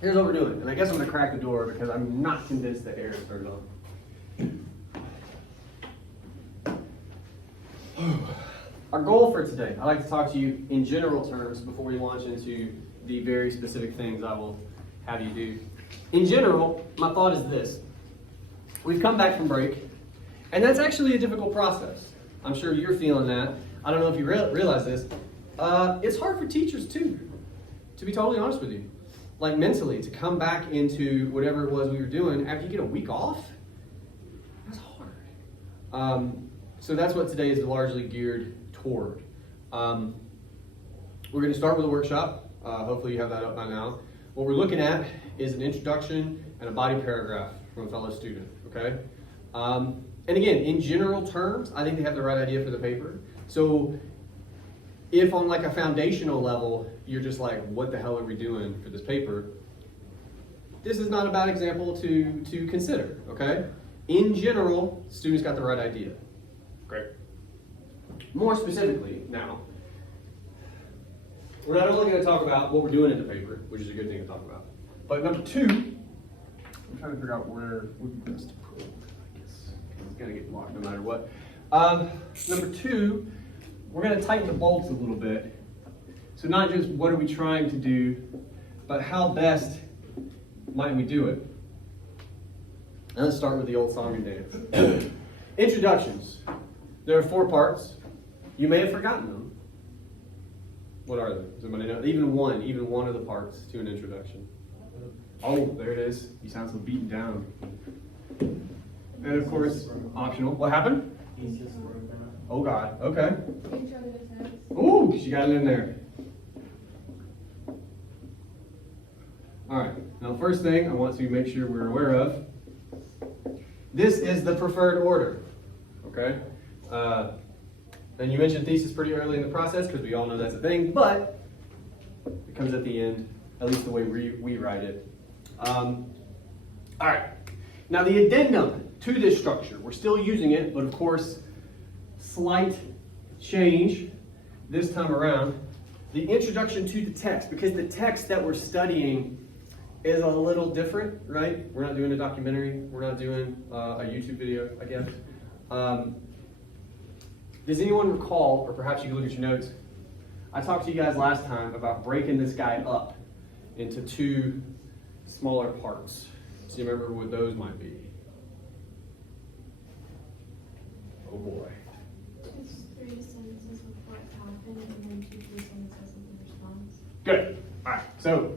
here's what we're doing. And I guess I'm going to crack the door because I'm not convinced the air is turned on. Our goal for today, I'd like to talk to you in general terms before we launch into the very specific things I will have you do. In general, my thought is this. We've come back from break, and that's actually a difficult process. I'm sure you're feeling that. I don't know if you realize this. It's hard for teachers too, to be totally honest with you. Like mentally, to come back into whatever it was we were doing after you get a week off, that's hard. So that's what today is largely geared toward. We're going to start with a workshop. Hopefully you have that up by now. What we're looking at is an introduction and a body paragraph from a fellow student, okay? And again, in general terms, I think they have the right idea for the paper. So if on like a foundational level, you're just like, what the hell are we doing for this paper? This is not a bad example to consider, okay? In general, students got the right idea. Great. More specifically now, we're not only going to talk about what we're doing in the paper, which is a good thing to talk about, but number two, I'm trying to figure out where would be best to put it, I guess. It's going to get blocked no matter what. Number two, we're going to tighten the bolts a little bit. So not just what are we trying to do, but how best might we do it. And let's start with the old song and dance. Introductions. There are 4 parts. You may have forgotten them. What are they? Does anybody know? Even one of the parts to an introduction. Oh, there it is. You sound so beaten down. And of course, optional. What happened? Oh God, okay. Ooh, she got it in there. All right, now first thing I want to make sure we're aware of, this is the preferred order, okay? And you mentioned thesis pretty early in the process because we all know that's a thing, but it comes at the end, at least the way we write it. All right, now the addendum to this structure, we're still using it, but of course, slight change this time around. The introduction to the text, because the text that we're studying is a little different, right? We're not doing a documentary, we're not doing a YouTube video, I guess. Does anyone recall, or perhaps you can look at your notes, I talked to you guys last time about breaking this guy up into 2 smaller parts. So you remember what those might be? Oh boy. It's 3 sentences of what happened and then 2 sentences of the response. Good. All right. So,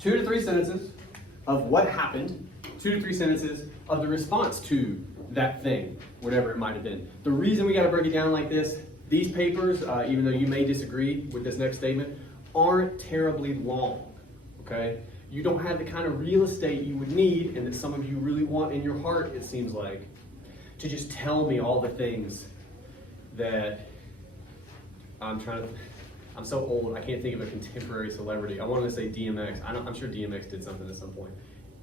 two to three sentences of what happened, 2 to 3 sentences of the response to that thing, whatever it might have been. The reason we got to break it down like this, these papers, even though you may disagree with this next statement, aren't terribly long, okay? You don't have the kind of real estate you would need, and that some of you really want in your heart, it seems like, to just tell me all the things that I'm so old, I can't think of a contemporary celebrity. I wanted to say DMX. I'm sure DMX did something at some point.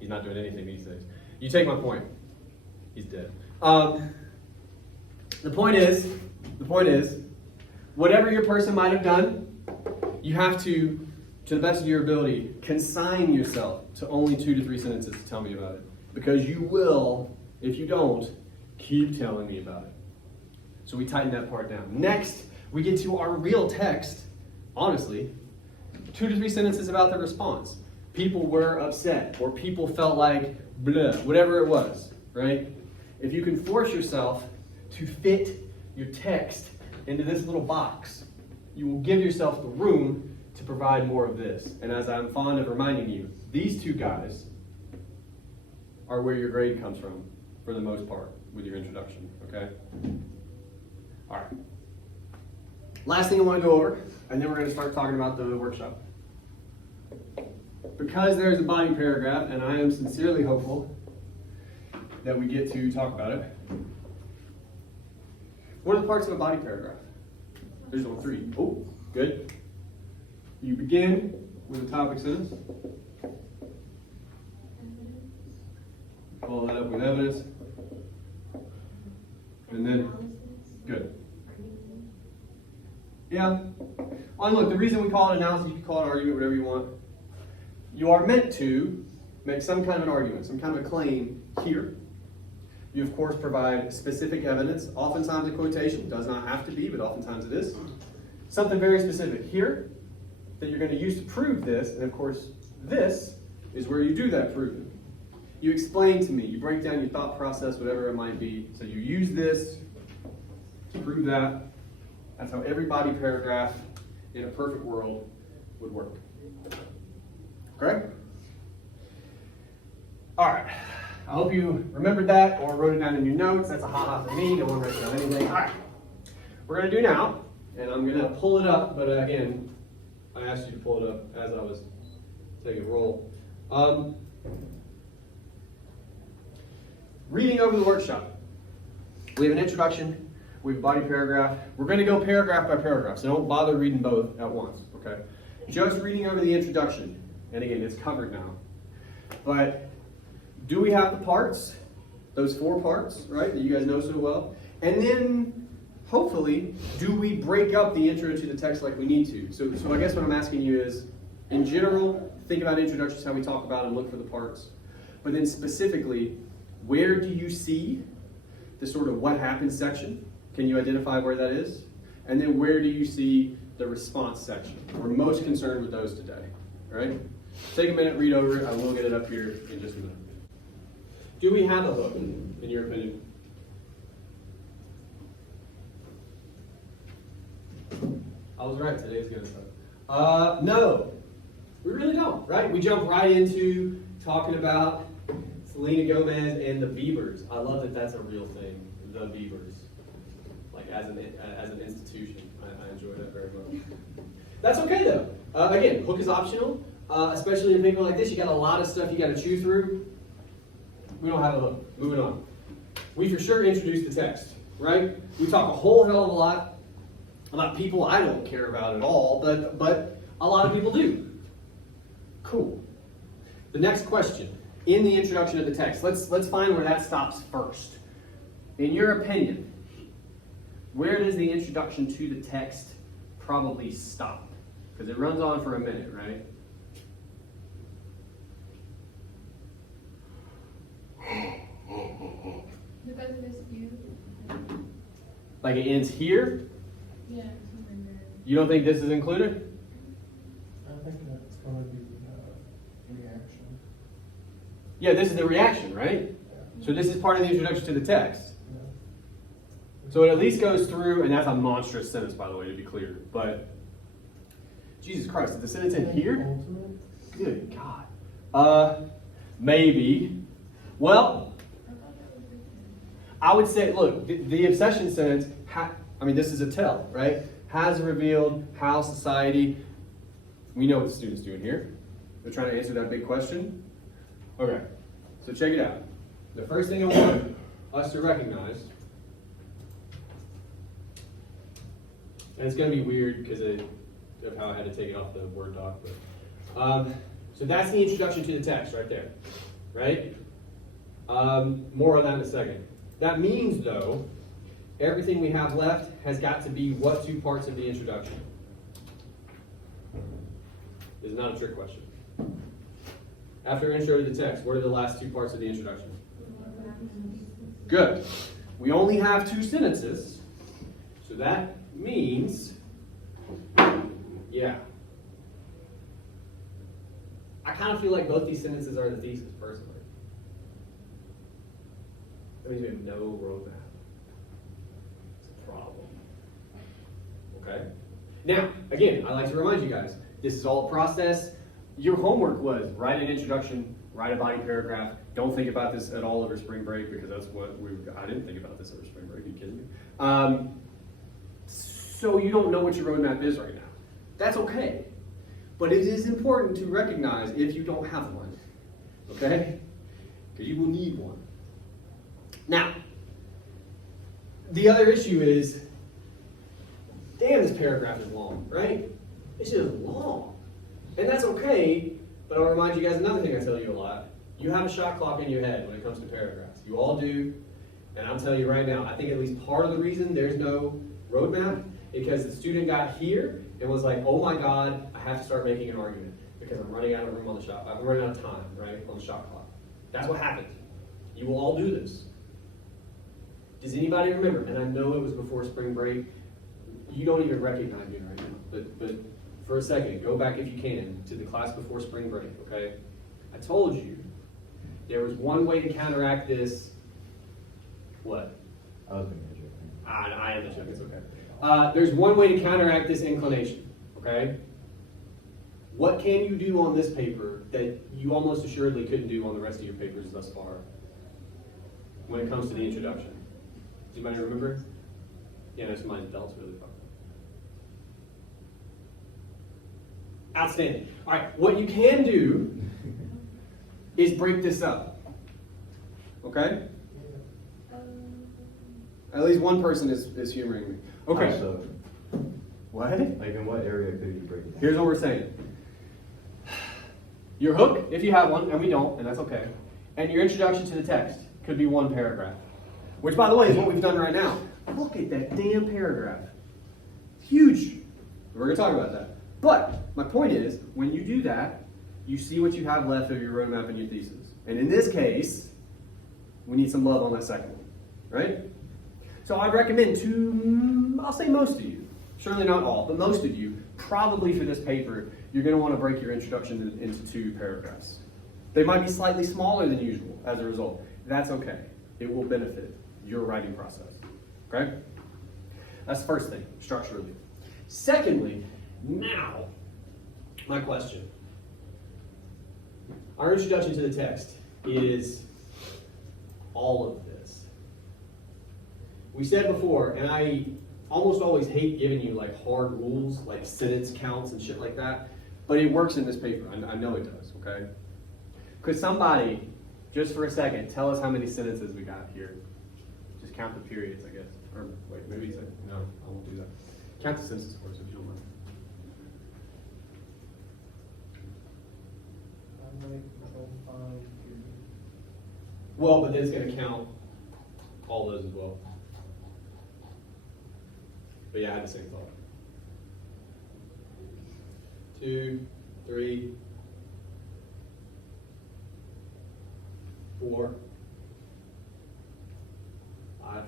He's not doing anything these days. You take my point. He's dead. The point is, whatever your person might have done, you have to the best of your ability, consign yourself to only 2 to 3 sentences to tell me about it. Because you will, if you don't, keep telling me about it. So we tighten that part down. Next, we get to our real text. Honestly, 2 to 3 sentences about the response. People were upset, or people felt like blah, whatever it was, right? If you can force yourself to fit your text into this little box, you will give yourself the room to provide more of this. And as I'm fond of reminding you, these 2 guys are where your grade comes from, for the most part, with your introduction, okay? All right. Last thing I want to go over, and then we're going to start talking about the workshop. Because there's a body paragraph, and I am sincerely hopeful that we get to talk about it. What are the parts of a body paragraph? There's only 3. Oh, good. You begin with a topic sentence. up with evidence. And then, Analysis, good. argument. Yeah. And look, the reason we call it analysis, you can call it argument, whatever you want. You are meant to make some kind of an argument, some kind of a claim here. You, of course, provide specific evidence. Oftentimes a quotation, does not have to be, but oftentimes it is. Something very specific here that you're going to use to prove this, and of course, this is where you do that proving. You explain to me, you break down your thought process, whatever it might be. So you use this to prove that. That's how every body paragraph in a perfect world would work. Okay? All right. I hope you remembered that or wrote it down in your notes. That's a ha-ha for me. No one writes down anything. All right. We're going to do now, and I'm going to pull it up, but again, I asked you to pull it up as I was taking a roll. Reading over the workshop. We have an introduction. We have a body paragraph. We're going to go paragraph by paragraph, so don't bother reading both at once, okay? Just reading over the introduction. And again, it's covered now. But do we have the parts? Those 4 parts, right, that you guys know so well? And then, hopefully, do we break up the intro to the text like we need to? So I guess what I'm asking you is, in general, think about introductions, how we talk about and look for the parts. But then specifically, where do you see the sort of what happened section? Can you identify where that is? And then where do you see the response section? We're most concerned with those today, all right? Take a minute, read over it. I will get it up here in just a minute. Do we have a hook, in your opinion? I was right, today's good stuff. No, we really don't, right? We jump right into talking about Selena Gomez and the Biebers. I love that that's a real thing, the Biebers. Like as an institution, I enjoy that very much. That's okay though. Again, hook is optional, especially in people like this. You got a lot of stuff you got to chew through. We don't have a hook. Moving on. We for sure introduce the text, right? We talk a whole hell of a lot about people I don't care about at all, but a lot of people do. Cool. The next question in the introduction of the text. Let's find where that stops first. In your opinion, where does the introduction to the text probably stop? Because it runs on for a minute, right? Because of this view. Like it ends here? Yeah, somewhere there. You don't think this is included? I think that's going to be reaction. Yeah, this is the reaction, right? Yeah. So this is part of the introduction to the text. Yeah. So it at least goes through, and that's a monstrous sentence, by the way, to be clear. But, Jesus Christ, did the sentence end here? Good God. Maybe. Well, I would say, look, the obsession sentence, this is a tell, right? Has revealed how society, we know what the student's doing here. They're trying to answer that big question. Okay, so check it out. The first thing I want us to recognize, and it's going to be weird because of how I had to take it off the Word doc, but so that's the introduction to the text right there, right? More on that in a second. That means, though, everything we have left has got to be what 2 parts of the introduction? This is not a trick question. After intro to the text, what are the last 2 parts of the introduction? Good. We only have 2 sentences, so that means, yeah. I kind of feel like both these sentences are the thesis, personally. That means we have no roadmap. It's a problem. Okay? Now, again, I like to remind you guys, this is all a process. Your homework was write an introduction, write a body paragraph. Don't think about this at all over spring break because that's what I didn't think about this over spring break. Are you kidding me? So you don't know what your roadmap is right now. That's okay. But it is important to recognize if you don't have one. Okay? Because you will need one. Now, the other issue is, damn, this paragraph is long, right? It's just long. And that's okay, but I'll remind you guys another thing I tell you a lot. You have a shot clock in your head when it comes to paragraphs. You all do. And I'm telling you right now, I think at least part of the reason there's no roadmap is because the student got here and was like, oh my God, I have to start making an argument because I'm running out of room on the shot. I'm running out of time, right, on the shot clock. That's what happened. You will all do this. Does anybody remember? And I know it was before spring break. You don't even recognize me right now. But for a second, go back if you can to the class before spring break, okay? I told you there was one way to counteract this. What? I was being a joke. I am the joke, it's okay. There's one way to counteract this inclination, okay? What can you do on this paper that you almost assuredly couldn't do on the rest of your papers thus far when it comes to the introduction? Does anybody remember? Yeah, that's my adults really fun. Outstanding. All right, what you can do is break this up, okay? At least one person is humoring me. Okay. So, What? like, in what area could you break it down? Here's what we're saying. Your hook, if you have one, and we don't, and that's okay, and your introduction to the text could be one paragraph. Which, by the way, is what we've done right now. Look at that damn paragraph. It's huge. We're going to talk about that. But my point is, when you do that, you see what you have left of your roadmap and your thesis. And in this case, we need some love on that second one, right? So I'd recommend to, I'll say most of you, surely not all, but most of you, probably for this paper, you're going to want to break your introduction into 2 paragraphs. They might be slightly smaller than usual as a result. That's okay. It will benefit your writing process, okay? That's the first thing, structurally. Secondly, now, my question. Our introduction to the text is all of this. We said before, and I almost always hate giving you like hard rules, like sentence counts and shit like that, but it works in this paper. I know it does, okay? Could somebody, just for a second, tell us how many sentences we got here? Just count the periods, I guess. Or wait, maybe say, no, I won't do that. Count the sentences for us if you don't mind. Well, but then it's going to count all those as well. But yeah, I had the same thought. 2, 3, 4, 5.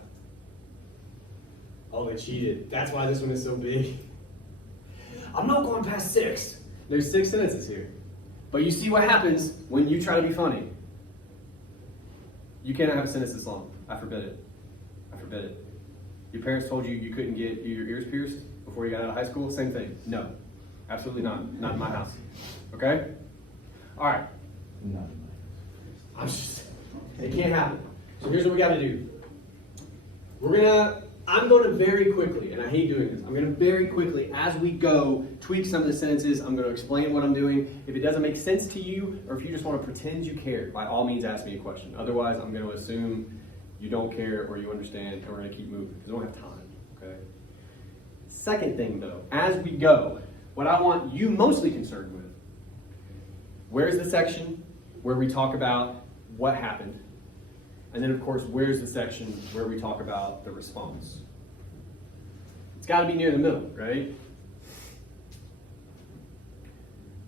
Oh, they cheated. That's why this one is so big. I'm not going past 6. There's 6 sentences here. But you see what happens when you try to be funny. You cannot have a sentence this long. I forbid it. I forbid it. Your parents told you you couldn't get your ears pierced before you got out of high school? Same thing. No. Absolutely not. Not in my house. Okay? All right. No. It can't happen. So here's what we got to do. I'm going to very quickly, and I hate doing this, I'm going to very quickly, as we go, tweak some of the sentences. I'm going to explain what I'm doing. If it doesn't make sense to you, or if you just want to pretend you care, by all means ask me a question. Otherwise, I'm going to assume you don't care or you understand, and we're going to keep moving, because we don't have time, okay? Second thing, though, as we go, what I want you mostly concerned with, where's the section where we talk about what happened? And then, of course, where's the section where we talk about the response? It's got to be near the middle, right?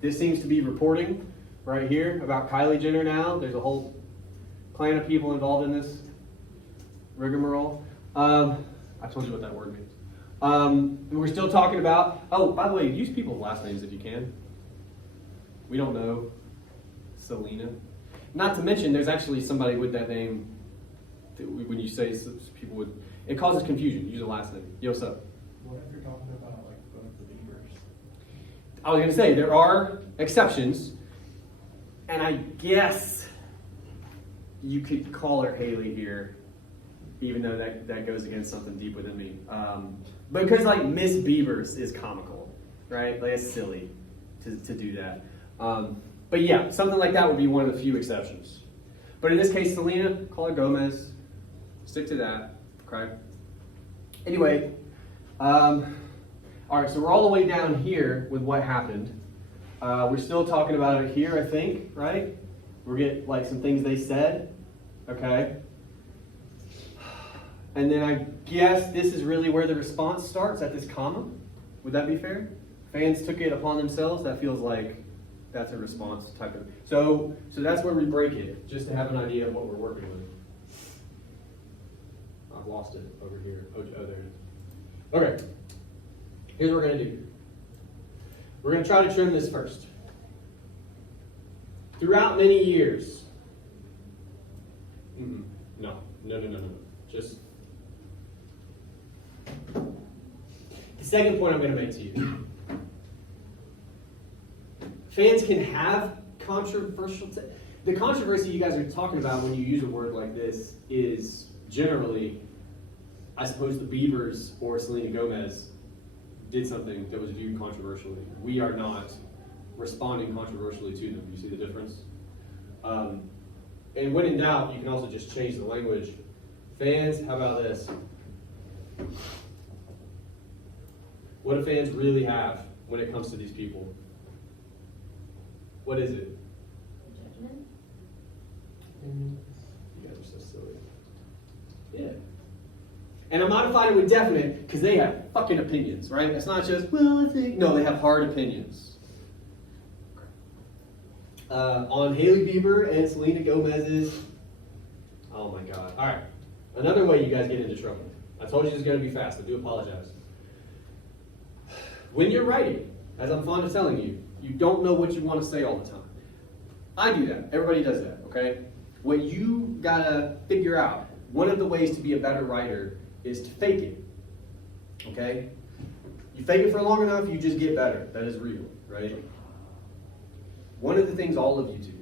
This seems to be reporting right here about Kylie Jenner now. There's a whole clan of people involved in this rigmarole. I told you what that word means. We're still talking about, oh, by the way, use people's last names if you can. We don't know. Selena. Not to mention, there's actually somebody with that name that when you say people would, it causes confusion. Use a last name. Yo, what's up? What if you're talking about like both the Beavers? I was going to say, there are exceptions, and I guess you could call her Haley here, even though that goes against something deep within me. Because like Miss Beavers is comical, right? Like it's silly to do that. But yeah, something like that would be one of the few exceptions. But in this case, Selena, call her Gomez. Stick to that, okay? Anyway, all right, so we're all the way down here with what happened. We're still talking about it here, I think, right? We'll get like some things they said, okay? And then I guess this is really where the response starts, at this comma. Would that be fair? Fans took it upon themselves. That feels like that's a response type of. So that's where we break it, just to have an idea of what we're working with. I've lost it over here. Oh, there it is. Okay. Here's what we're gonna do. We're gonna try to trim this first. Throughout many years. No. Just. The second point I'm going to make to you. Fans can have controversial. The controversy you guys are talking about when you use a word like this is generally, I suppose, the Beavers or Selena Gomez did something that was viewed controversially. We are not responding controversially to them. You see the difference? And when in doubt, you can also just change the language. Fans, how about this? What do fans really have when it comes to these people? What is it? Judgment? You guys are so silly. Yeah. And I modified it with definite because they have fucking opinions, right? It's not just, well, I think. No, they have hard opinions. On Hailey Bieber and Selena Gomez's. Oh my God. All right. Another way you guys get into trouble. I told you this is going to be fast. I do apologize. When you're writing, as I'm fond of telling you, you don't know what you want to say all the time. I do that. Everybody does that, okay? What you gotta figure out, one of the ways to be a better writer is to fake it, okay? You fake it for long enough, you just get better. That is real, right? One of the things all of you do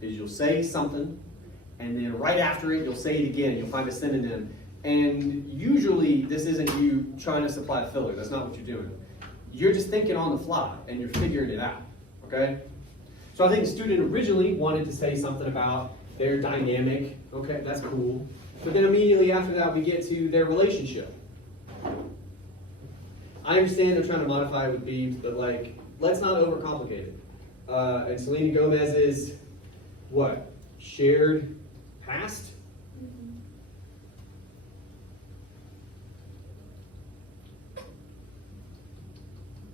is you'll say something, and then right after it, you'll say it again. You'll find a synonym. And usually, this isn't you trying to supply filler. That's not what you're doing. You're just thinking on the fly, and you're figuring it out, okay? So I think the student originally wanted to say something about their dynamic. Okay, that's cool. But then immediately after that, we get to their relationship. I understand they're trying to modify it with Biebs, but like, let's not overcomplicate it. And Selena Gomez's, what? Shared past?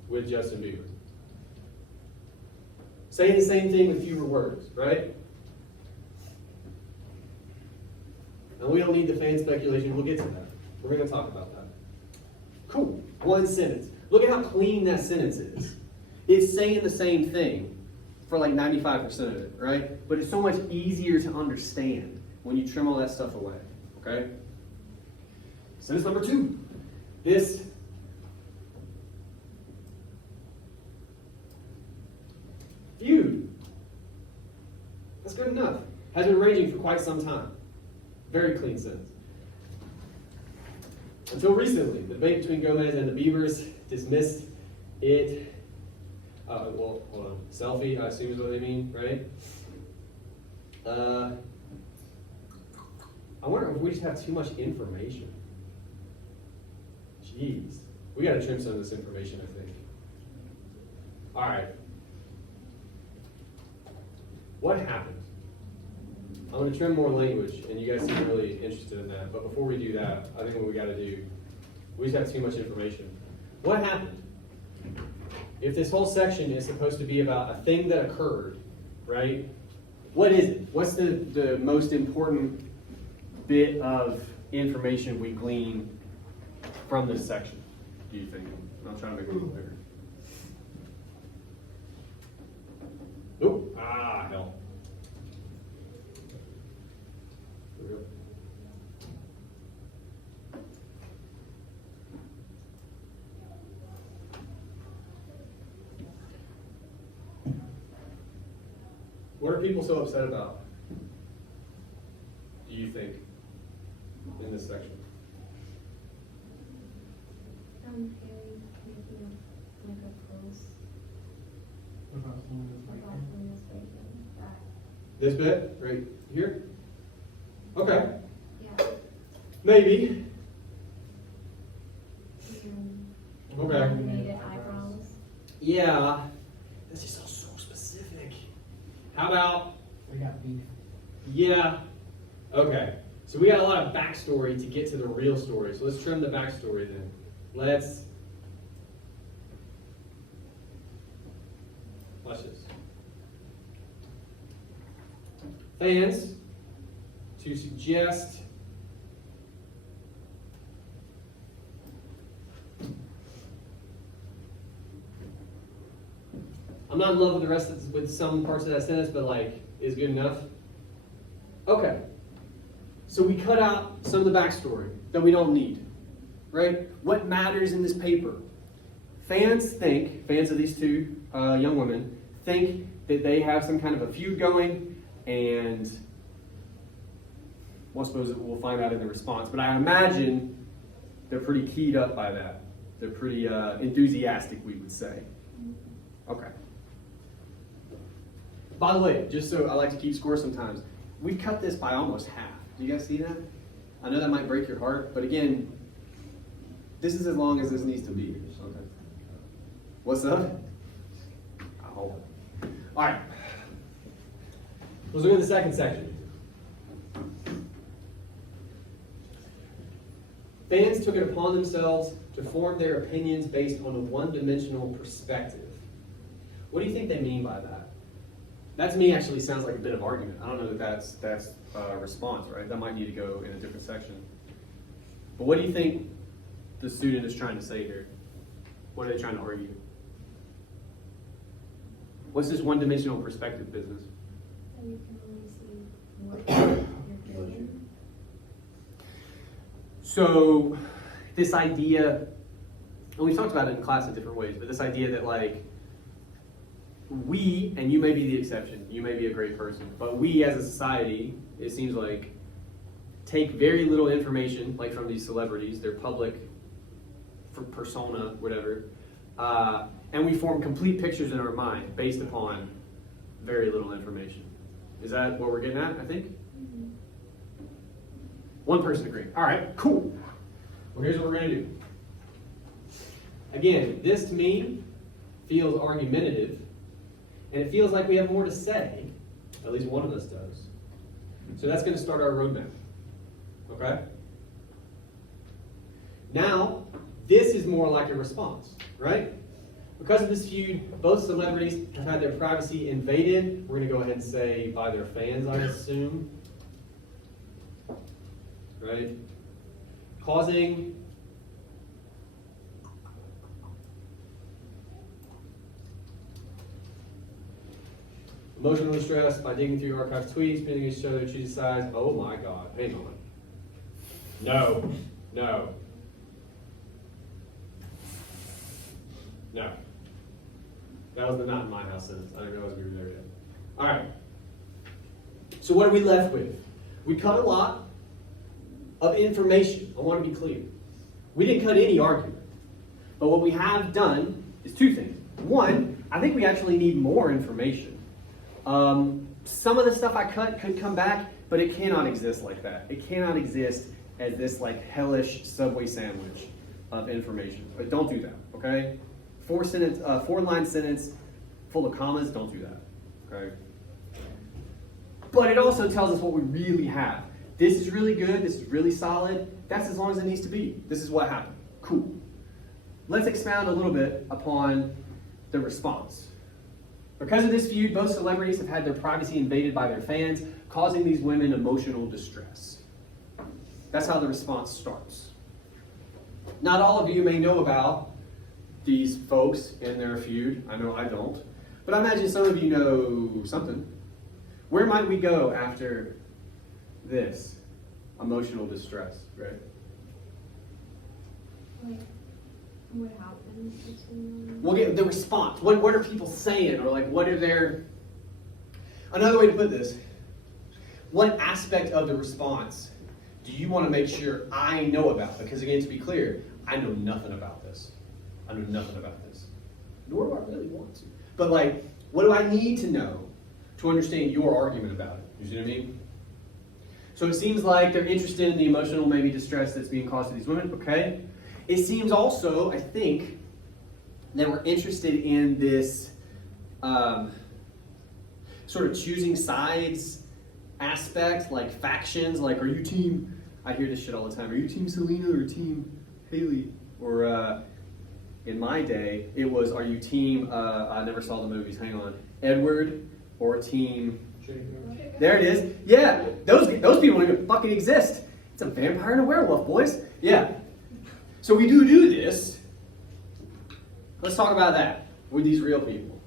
With Justin Bieber. Saying the same thing with fewer words, right? And we don't need the fan speculation. We'll get to that. We're going to talk about that. Cool. One sentence. Look at how clean that sentence is. It's saying the same thing for like 95% of it, right? But it's so much easier to understand when you trim all that stuff away, okay? Sentence number 2. This feud, that's good enough, has been raging for quite some time. Very clean sentence. Until recently, the debate between Gomez and the Beavers dismissed it. Well, hold on. Selfie, I assume is what they mean, right? I wonder if we just have too much information. Jeez. We got to trim some of this information, I think. All right. What happened? I'm going to trim more language, and you guys seem really interested in that. But before we do that, I think what we got to do, we just have too much information. What happened? If this whole section is supposed to be about a thing that occurred, right? What is it? What's the most important bit of information we glean from this section, do you think? I'm trying to make it a little bigger. Oop, hell. There we go. What are people so upset about, do you think, in this section? Harry making like a post About someone's about like, Selena's bacon. That, This bit, right here? Okay, yeah. maybe. And Okay. animated eyebrows. Yeah, that's just so specific. How about They got beef. Yeah. Okay. So we got a lot of backstory to get to the real story. So let's trim the backstory then. Let's watch this. Fans to suggest I'm not in love with the rest of with some parts of that sentence, but like is good enough. Okay. So we cut out some of the backstory that we don't need, right? What matters in this paper? Fans of these two young women, think that they have some kind of a feud going, and well, I suppose we'll find out in the response, but I imagine they're pretty keyed up by that. They're pretty enthusiastic, we would say. Okay. By the way, just so I like to keep score sometimes, we cut this by almost half. Do you guys see that? I know that might break your heart, but again, this is as long as this needs to be. Okay. What's up? Oh. All right. Let's look at the second section. Fans took it upon themselves to form their opinions based on a one-dimensional perspective. What do you think they mean by that? That to me actually sounds like a bit of argument. I don't know that that's a response, right? That might need to go in a different section. But what do you think the student is trying to say here? What are they trying to argue? What's this one-dimensional perspective business? And you can only see what you're feeling. So this idea, and we've talked about it in class in different ways, but this idea that like we, and you may be the exception, you may be a great person, but we as a society, it seems like, take very little information, like from these celebrities, their public persona, whatever, and we form complete pictures in our mind based upon very little information. Is that what we're getting at, I think? Mhm. One person agreed. All right, cool. Well, here's what we're going to do. Again, this to me feels argumentative, and it feels like we have more to say. At least one of us does. So that's going to start our roadmap. Okay? Now, this is more like a response, right? Because of this feud, both celebrities have had their privacy invaded. We're going to go ahead and say by their fans, I assume. Right? Causing emotional distress by digging through archived tweets, pinning each other, choosing sides. Oh my God, hang on. No, no. No. That was the not in my house sentence. I didn't realize we were there yet. All right. So what are we left with? We cut a lot of information. I want to be clear. We didn't cut any argument. But what we have done is two things. One, I think we actually need more information. Some of the stuff I cut could come back, but it cannot exist like that. It cannot exist as this like hellish Subway sandwich of information. But don't do that, okay? 4-line sentence full of commas, don't do that, okay? But it also tells us what we really have. This is really good, this is really solid, that's as long as it needs to be. This is what happened. Cool. Let's expound a little bit upon the response. Because of this feud, both celebrities have had their privacy invaded by their fans, causing these women emotional distress. That's how the response starts. Not all of you may know about these folks and their feud. I know I don't. But I imagine some of you know something. Where might we go after this? Emotional distress, right? Like, what happened between them? We'll get the response. What are people saying? Or like, what are their... Another way to put this, what aspect of the response do you want to make sure I know about? Because again, to be clear, I know nothing about this. I know nothing about this. Nor do I really want to. But like, what do I need to know to understand your argument about it? You see what I mean? So it seems like they're interested in the emotional maybe distress that's being caused to these women. Okay. It seems also, I think, that we're interested in this. sort of choosing sides aspect, like factions, like are you team, I hear this shit all the time, are you team Selena or team Haley? Or in my day, it was, are you team, I never saw the movies, hang on, Edward or team, there it is. Yeah, those people don't even fucking exist. It's a vampire and a werewolf, boys. Yeah. So we do this. Let's talk about that with these real people.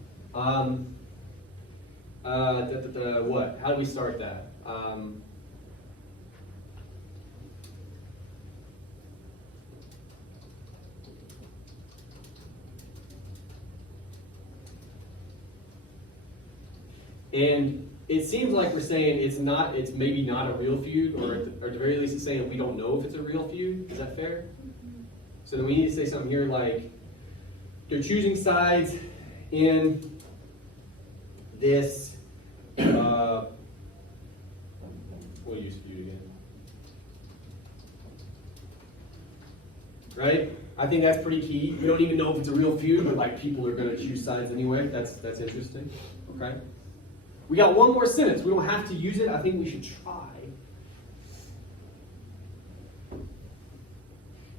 What? How do we start that? And it seems like we're saying it's maybe not a real feud, or at the very least it's saying we don't know if it's a real feud. Is that fair? So then we need to say something here like, they're choosing sides in this, we'll use feud again. Right? I think that's pretty key. We don't even know if it's a real feud, but like people are gonna choose sides anyway. That's interesting. Okay? We got one more sentence. We don't have to use it. I think we should try.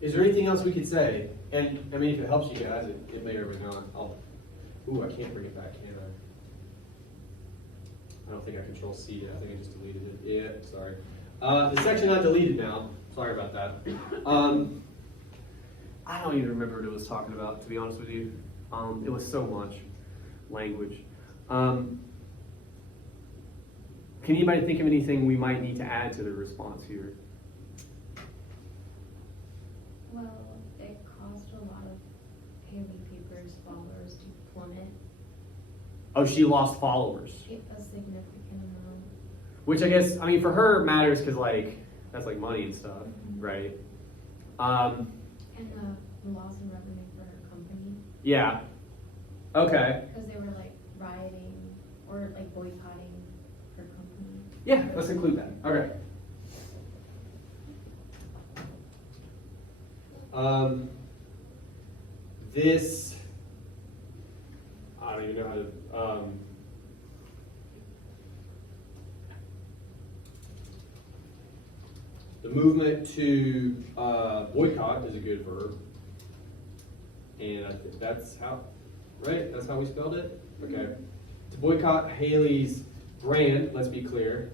Is there anything else we could say? And I mean, if it helps you guys, it may or may not. Ooh, I can't bring it back, can I? I don't think I control C it. I think I just deleted it. Yeah, sorry. The section I deleted now. Sorry about that. I don't even remember what it was talking about, to be honest with you. It was so much language. Can anybody think of anything we might need to add to the response here? Well, it caused a lot of Haley Paper's followers to plummet. Oh, she lost followers. A significant amount. Which I guess, I mean, for her matters because, like, that's like money and stuff, right? And the loss in revenue for her company. Yeah. Okay. Because they were like rioting or like boycotting her company. Yeah, let's include that. Okay. This, I don't even know how to, the movement to boycott is a good verb. And I think that's how, right? That's how we spelled it? Okay. To boycott Haley's brand, let's be clear.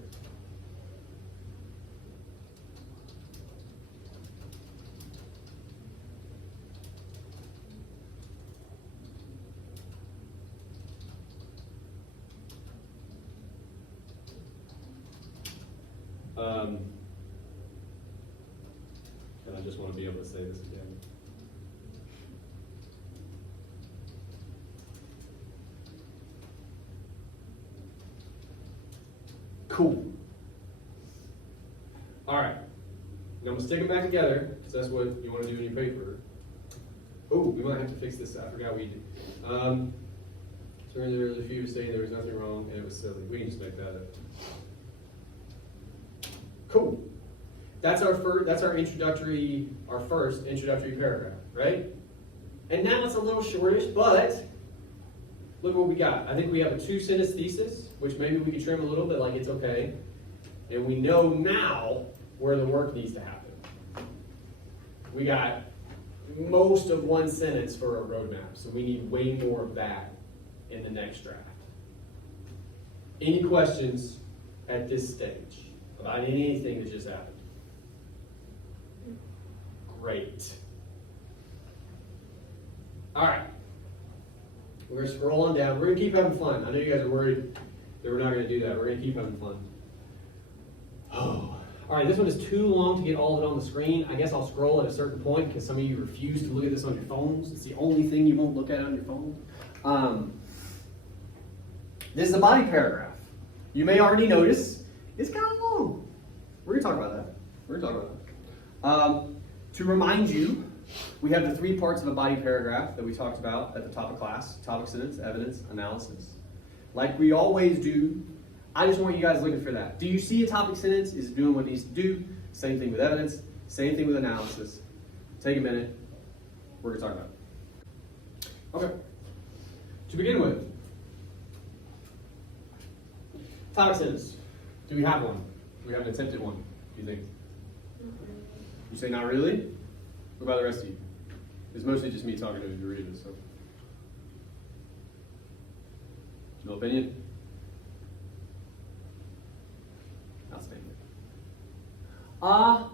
And I just want to be able to say this again. Cool. All right. Now I'm going to stick them back together, because that's what you want to do in your paper. Oh, we might have to fix this. I forgot we did. Certainly there was a few saying there was nothing wrong and it was silly. We can just make that up. Cool. That's our first introductory paragraph, right? And now it's a little shortish, but look what we got. I think we have a 2-sentence thesis, which maybe we could trim a little bit, like it's okay. And we know now where the work needs to happen. We got most of 1 sentence for a roadmap, so we need way more of that in the next draft. Any questions at this stage about anything that just happened? Great. All right. We're going to scroll on down. We're going to keep having fun. I know you guys are worried that we're not going to do that. We're going to keep having fun. Oh. All right, this one is too long to get all of it on the screen. I guess I'll scroll at a certain point because some of you refuse to look at this on your phones. It's the only thing you won't look at on your phone. This is a body paragraph. You may already notice it's kind of long. We're going to talk about that. To remind you, we have the 3 parts of a body paragraph that we talked about at the top of class: topic, sentence, evidence, analysis. Like we always do, I just want you guys looking for that. Do you see a topic sentence? Is it doing what it needs to do? Same thing with evidence, same thing with analysis. Take a minute. We're going to talk about it. Okay. To begin with, Topic sentence. Do we have one? Do we have an attempted one, do you think? Not really. You say not really? What about the rest of you? It's mostly just me talking to you to read this, so. No opinion? Outstanding. I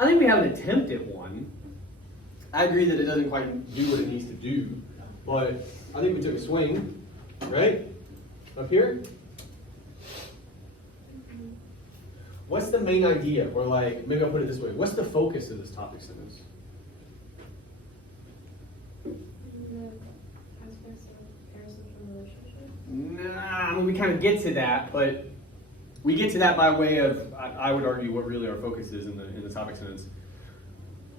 think we have an attempt at one. I agree that it doesn't quite do what it needs to do, but I think we took a swing, right? Up here? What's the main idea? Or like, maybe I'll put it this way. What's the focus of this topic sentence? The aspects of parasocial relationship. Nah, I mean, we kind of get to that, but we get to that by way of, I would argue, what really our focus is in the topic sentence.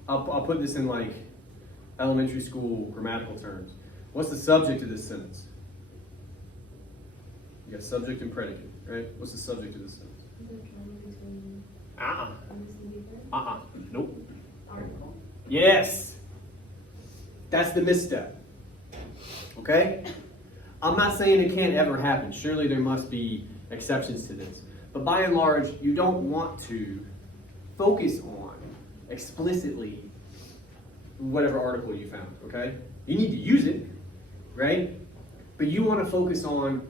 I'll put this in like elementary school grammatical terms. What's the subject of this sentence? You got subject and predicate, right? What's the subject of this sentence? The drama between August and Beaver. Nope. Article. Yes. That's the misstep. Okay? I'm not saying it can't ever happen. Surely there must be exceptions to this. But by and large, you don't want to focus on explicitly whatever article you found, okay? You need to use it, right? But you want to focus on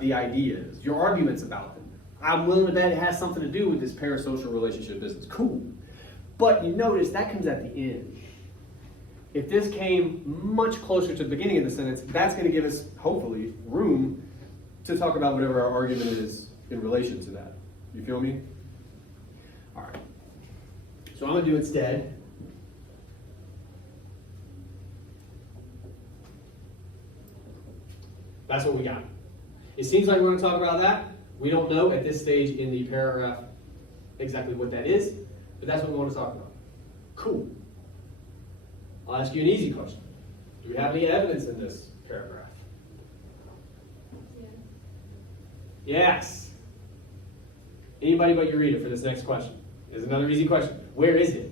the ideas, your arguments about them. I'm willing to bet it has something to do with this parasocial relationship business. Cool. But you notice that comes at the end. If this came much closer to the beginning of the sentence, that's going to give us, hopefully, room to talk about whatever our argument is in relation to that. You feel me? All right. So I'm going to do instead. That's what we got. It seems like we're going to talk about that. We don't know at this stage in the paragraph exactly what that is, but that's what we want to talk about. Cool. I'll ask you an easy question. Do we have any evidence in this paragraph? Yes. Yes. Anybody but your reader for this next question. Here's another easy question. Where is it?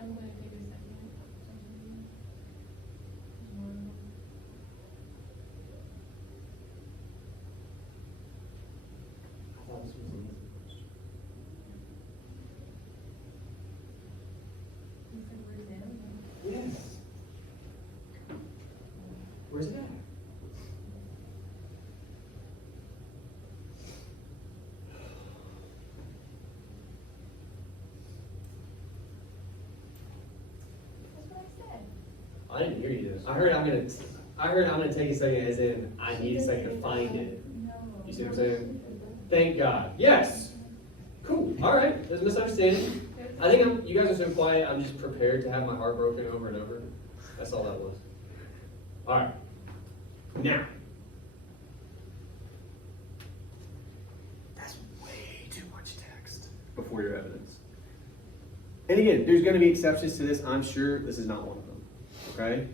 I'm going to take a second. You said where's it? Yes. Where's it at? That's what I said. I didn't hear you. I heard I'm gonna take a second as in I need a second to find it. No. You see what I'm saying? Thank God. Yes. Cool. All right. There's a misunderstanding. I think you guys are so quiet. I'm just prepared to have my heart broken over and over. That's all that was. All right. Now. That's way too much text before your evidence. And again, there's going to be exceptions to this. I'm sure this is not one of them. Okay?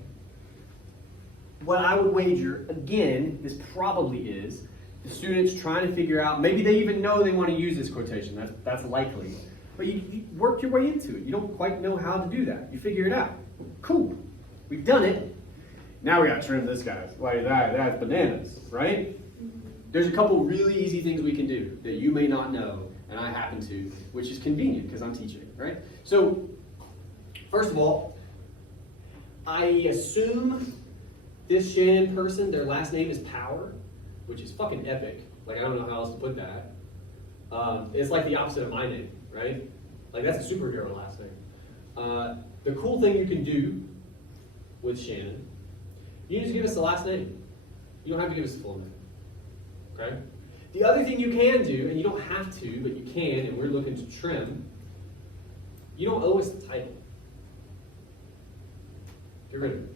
What I would wager, again, this probably is the students trying to figure out, maybe they even know they want to use this quotation. That's likely. But you work your way into it. You don't quite know how to do that. You figure it out. Cool. We've done it. Now we got to trim this guy. Like that's bananas, right? There's a couple really easy things we can do that you may not know, and I happen to, which is convenient because I'm teaching, right? So, first of all, I assume this Shannon person, their last name is Power, which is fucking epic. Like, I don't know how else to put that. It's like the opposite of my name, right? Like, that's a superhero last name. The cool thing you can do with Shannon, you just give us the last name. You don't have to give us the full name, okay? The other thing you can do, and you don't have to, but you can, and we're looking to trim, you don't owe us the title. Get rid of it.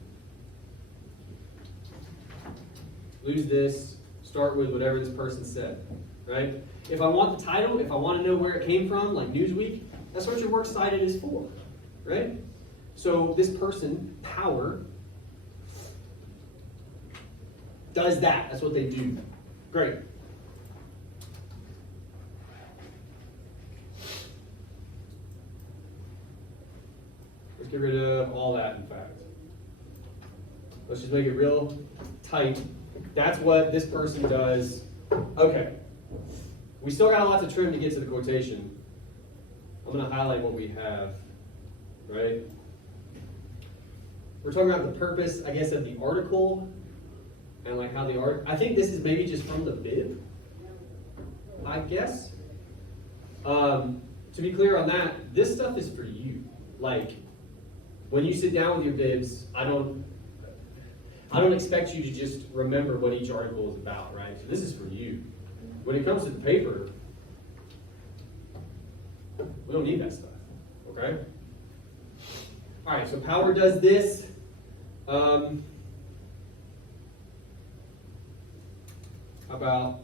Lose this, start with whatever this person said, right? If I want the title, if I want to know where it came from, like Newsweek, that's what your works cited is for, right? So this person, Power, does that. That's what they do. Great. Let's get rid of all that, in fact. Let's just make it real type. That's what this person does. Okay. We still got a lot to trim to get to the quotation. I'm going to highlight what we have, right? We're talking about the purpose, I guess, of the article and like how the I think this is maybe just from the bib, I guess. To be clear on that, this stuff is for you. Like, when you sit down with your bibs, I don't expect you to just remember what each article is about, right? So this is for you. When it comes to the paper, we don't need that stuff, okay? All right, so power does this. How about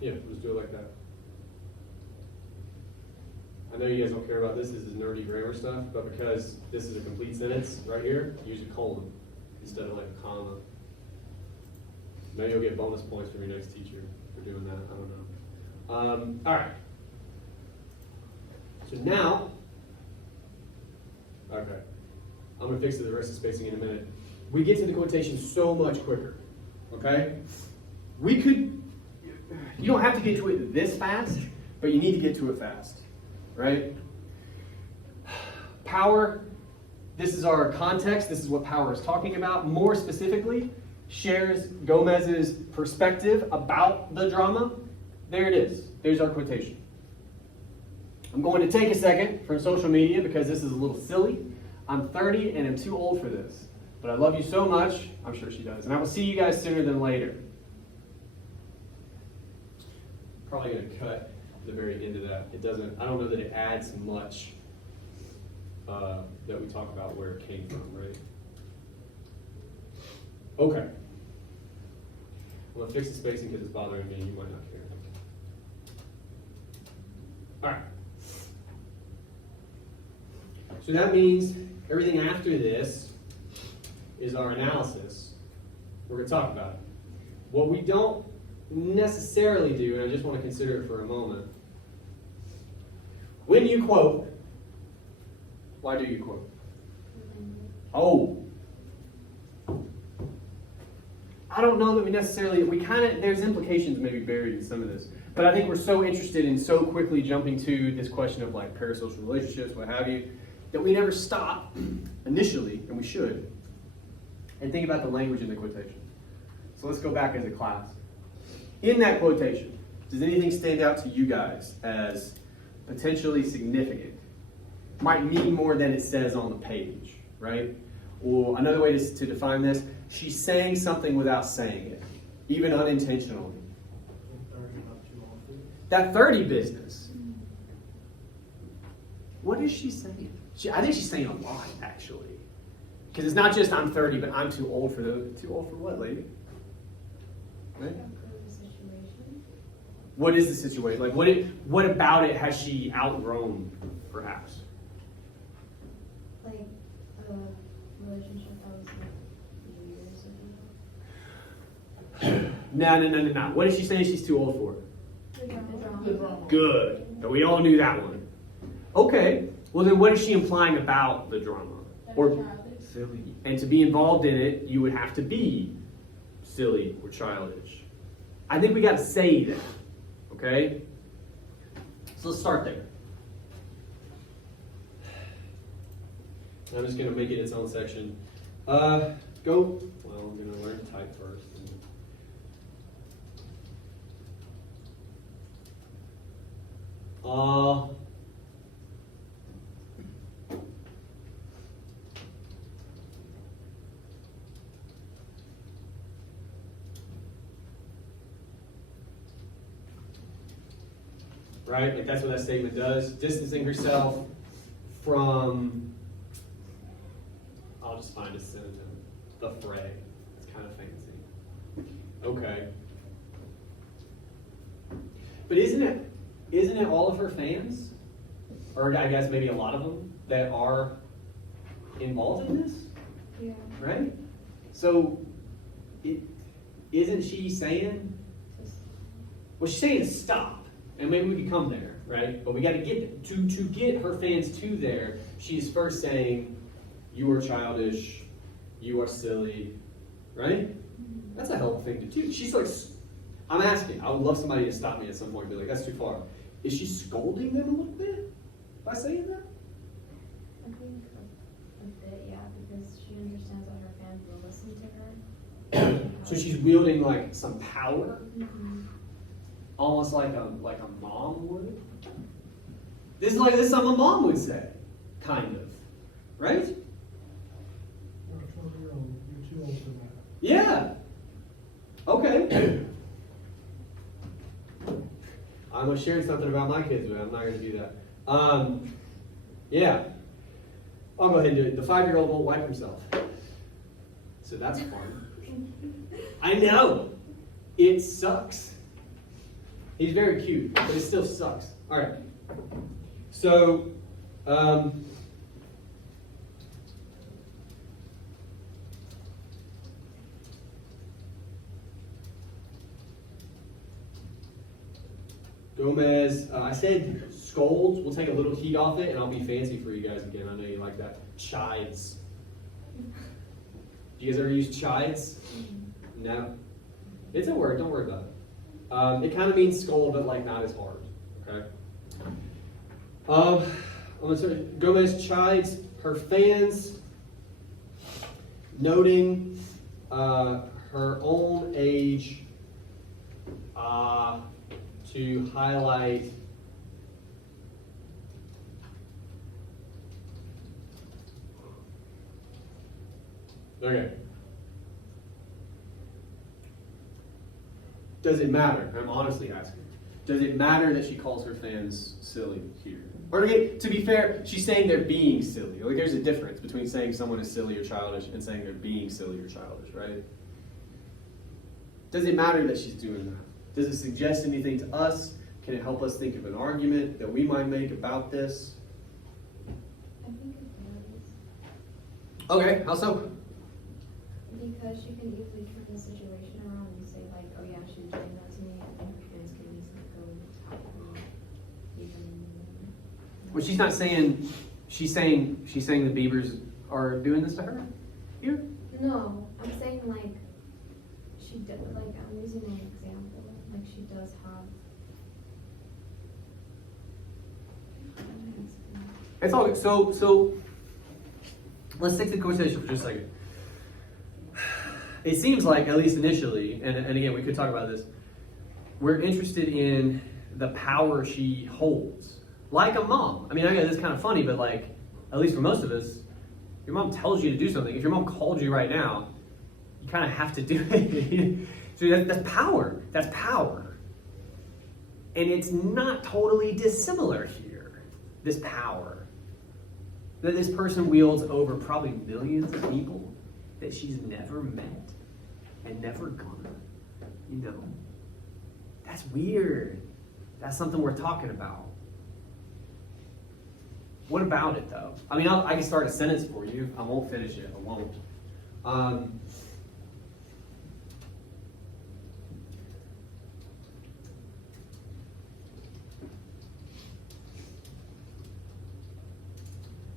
yeah, let's do it like that. I know you guys don't care about this. This is nerdy grammar stuff, but because this is a complete sentence right here, use a colon instead of like a comma. Maybe you'll get bonus points from your next teacher for doing that. I don't know. All right. So now, okay, I'm gonna fix the rest of spacing in a minute. We get to the quotation so much quicker. Okay, we could. You don't have to get to it this fast, but you need to get to it fast, right? Power, this is our context. This is what power is talking about. More specifically, shares Gomez's perspective about the drama. There it is. There's our quotation. I'm going to take a second from social media because this is a little silly. I'm 30 and I'm too old for this. But I love you so much. I'm sure she does. And I will see you guys sooner than later. Probably going to cut the very end of that. It doesn't, I don't know that it adds much that we talk about where it came from, right? Okay. I'm going to fix the spacing because it's bothering me. You might not care. All right. So that means everything after this is our analysis. We're going to talk about it. What we don't necessarily do, and I just want to consider it for a moment. When you quote, why do you quote? Oh. I don't know that we necessarily, there's implications maybe buried in some of this. But I think we're so interested in so quickly jumping to this question of like parasocial relationships, what have you, that we never stop initially, and we should, and think about the language in the quotation. So let's go back as a class. In that quotation, does anything stand out to you guys as potentially significant? Might mean more than it says on the page, right? Or another way to define this, she's saying something without saying it, even unintentionally. That 30 business. What is she saying? I think she's saying a lot, actually. Because it's not just I'm 30, but I'm too old for those. Too old for what, lady? Right? What is the situation? Like, what about it has she outgrown, perhaps? Like a relationship that was like years ago. No. What is she saying she's too old for? The drama. Good. But we all knew that one. Okay. Well, then what is she implying about the drama? Or silly. And to be involved in it, you would have to be silly or childish. I think we got to say that. Okay? So let's start there. I'm just going to make it its own section. Well, I'm going to learn to type first. Right? Like that's what that statement does. Distancing herself from, I'll just find a synonym, the fray. It's kind of fancy. Okay. But isn't it all of her fans, or I guess maybe a lot of them, that are involved in this? Yeah. Right? So, isn't she saying, Well, she's saying stop, and maybe we could come there, right? But we got to get to get her fans to there. She's first saying, "You are childish, you are silly," right? That's a helpful thing to do. She's like, I'm asking. I would love somebody to stop me at some point and be like, "That's too far." Is she scolding them a little bit by saying that? I think a bit, yeah, because she understands that her fans will listen to her. So she's wielding like some power, Mhm. almost like a mom would. This is something a mom would say, kind of, right? You're 12-year-old, you're too old for that. Yeah. Okay. I was sharing something about my kids, but I'm not going to do that. Yeah. I'll go ahead and do it. The 5-year-old won't wipe himself. So that's fun. I know. It sucks. He's very cute, but it still sucks. All right. So, Gomez, I said scolds. We'll take a little heat off it, and I'll be fancy for you guys again. I know you like that. Chides. Do you guys ever use chides? No. It's a word. Don't worry about it. It kind of means scold, but like not as hard. Okay. I'm gonna start. Gomez chides her fans, noting her own age to highlight okay. Does it matter? I'm honestly asking. Does it matter that she calls her fans silly here? Or again, to be fair, she's saying they're being silly. Like there's a difference between saying someone is silly or childish and saying they're being silly or childish, right? Does it matter that she's doing that? Does it suggest anything to us? Can it help us think of an argument that we might make about this? I think it does. Okay, how so? Because she can easily turn the situation around and say like, oh yeah, she was doing that to me, and her fans can easily go attack me. Even. Well, she's not saying. She's saying the Biebers are doing this to her here. No, I'm saying like, she does, like I'm using an example, like she does have. It's all so. Let's take the conversation for just a second. It seems like, at least initially, and again, we could talk about this, we're interested in the power she holds. Like a mom. I mean, I guess it's kind of funny, but like, at least for most of us, your mom tells you to do something. If your mom called you right now, you kind of have to do it. So that's power. That's power. And it's not totally dissimilar here, this power that this person wields over probably millions of people that she's never met and never gonna, That's weird. That's something we're talking about. What about it, though? I mean, I can start a sentence for you. I won't finish it. I won't.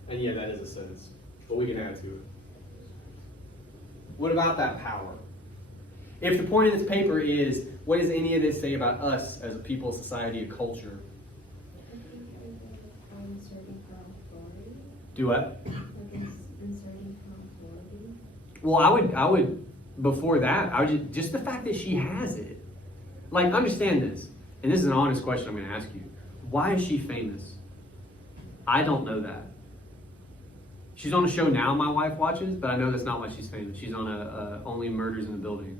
And yeah, that is a sentence, but we can add to it. What about that power? If the point of this paper is, what does any of this say about us as a people, society, a culture? I think it would inserting her authority. Do what? Like inserting her authority. Well, I would, before that, I would just the fact that she has it. Like, understand this, and this is an honest question I'm going to ask you. Why is she famous? I don't know that. She's on a show now my wife watches, but I know that's not why she's famous. She's on a Only Murders in the Building.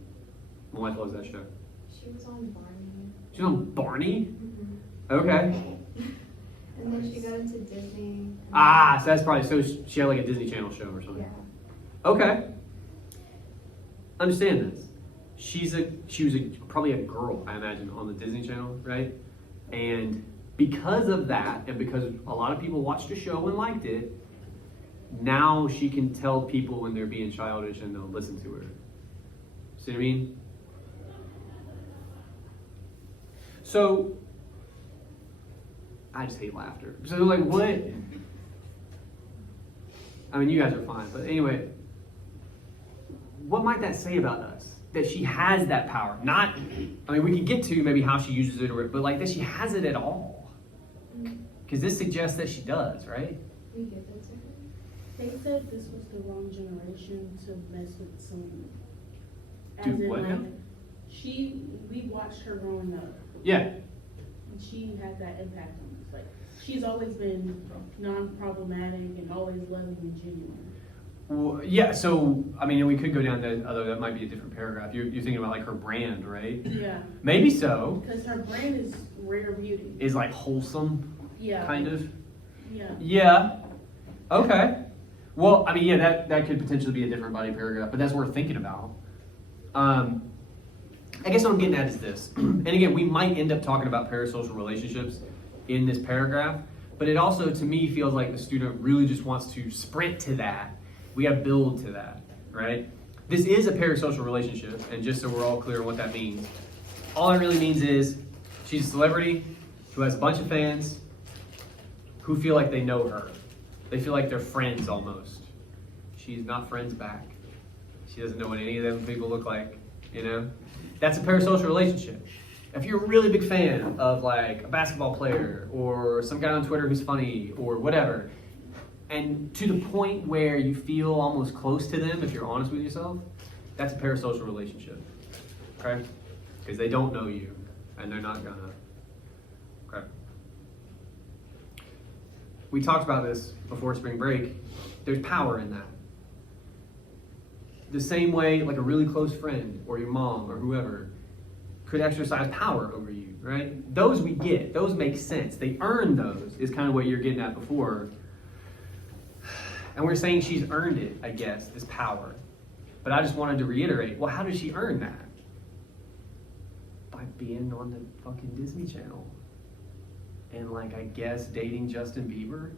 My wife loves that show. She was on Barney. She's on Barney? Mm-hmm. Okay. And then she got into Disney. So that's probably, so she had like a Disney Channel show or something. Yeah. Okay. Understand this. She was probably a girl, I imagine, on the Disney Channel, right? And because of that, and because a lot of people watched the show and liked it, now she can tell people when they're being childish and they'll listen to her. See what I mean? So, I just hate laughter. So, like, what? I mean, you guys are fine, but anyway, what might that say about us? That she has that power. Not, I mean, we could get to maybe how she uses it, but like that she has it at all. Because this suggests that she does, right? We give it to her. They said this was the wrong generation to mess with some. Do As in, what like, now? we watched her growing up, Yeah. and she had that impact on us. Like, she's always been non-problematic and always loving and genuine. Well, yeah, so, I mean, we could go down that, although that might be a different paragraph. You're thinking about like her brand, right? Yeah, Maybe so. because her brand is rare beauty. Is like wholesome, Yeah. kind of. Yeah. Yeah. Okay. Well, I mean, yeah, that could potentially be a different body paragraph, but that's worth thinking about. I guess what I'm getting at is this. And again, we might end up talking about parasocial relationships in this paragraph, but it also, to me, feels like the student really just wants to sprint to that. We got to build to that, right? This is a parasocial relationship, and just so we're all clear on what that means, all it really means is she's a celebrity who has a bunch of fans who feel like they know her. They feel like they're friends almost. She's not friends back. She doesn't know what any of them people look like, you know? That's a parasocial relationship. If you're a really big fan of like a basketball player or some guy on Twitter who's funny or whatever, and to the point where you feel almost close to them if you're honest with yourself, that's a parasocial relationship, okay? Because they don't know you and they're not gonna, okay? We talked about this before spring break. There's power in that. The same way like a really close friend or your mom or whoever could exercise power over you, right? Those we get, those make sense. They earn those is kind of what you're getting at before. And we're saying she's earned it, I guess, this power. But I just wanted to reiterate, well, how does she earn that? By being on the fucking Disney Channel. And like, I guess, dating Justin Bieber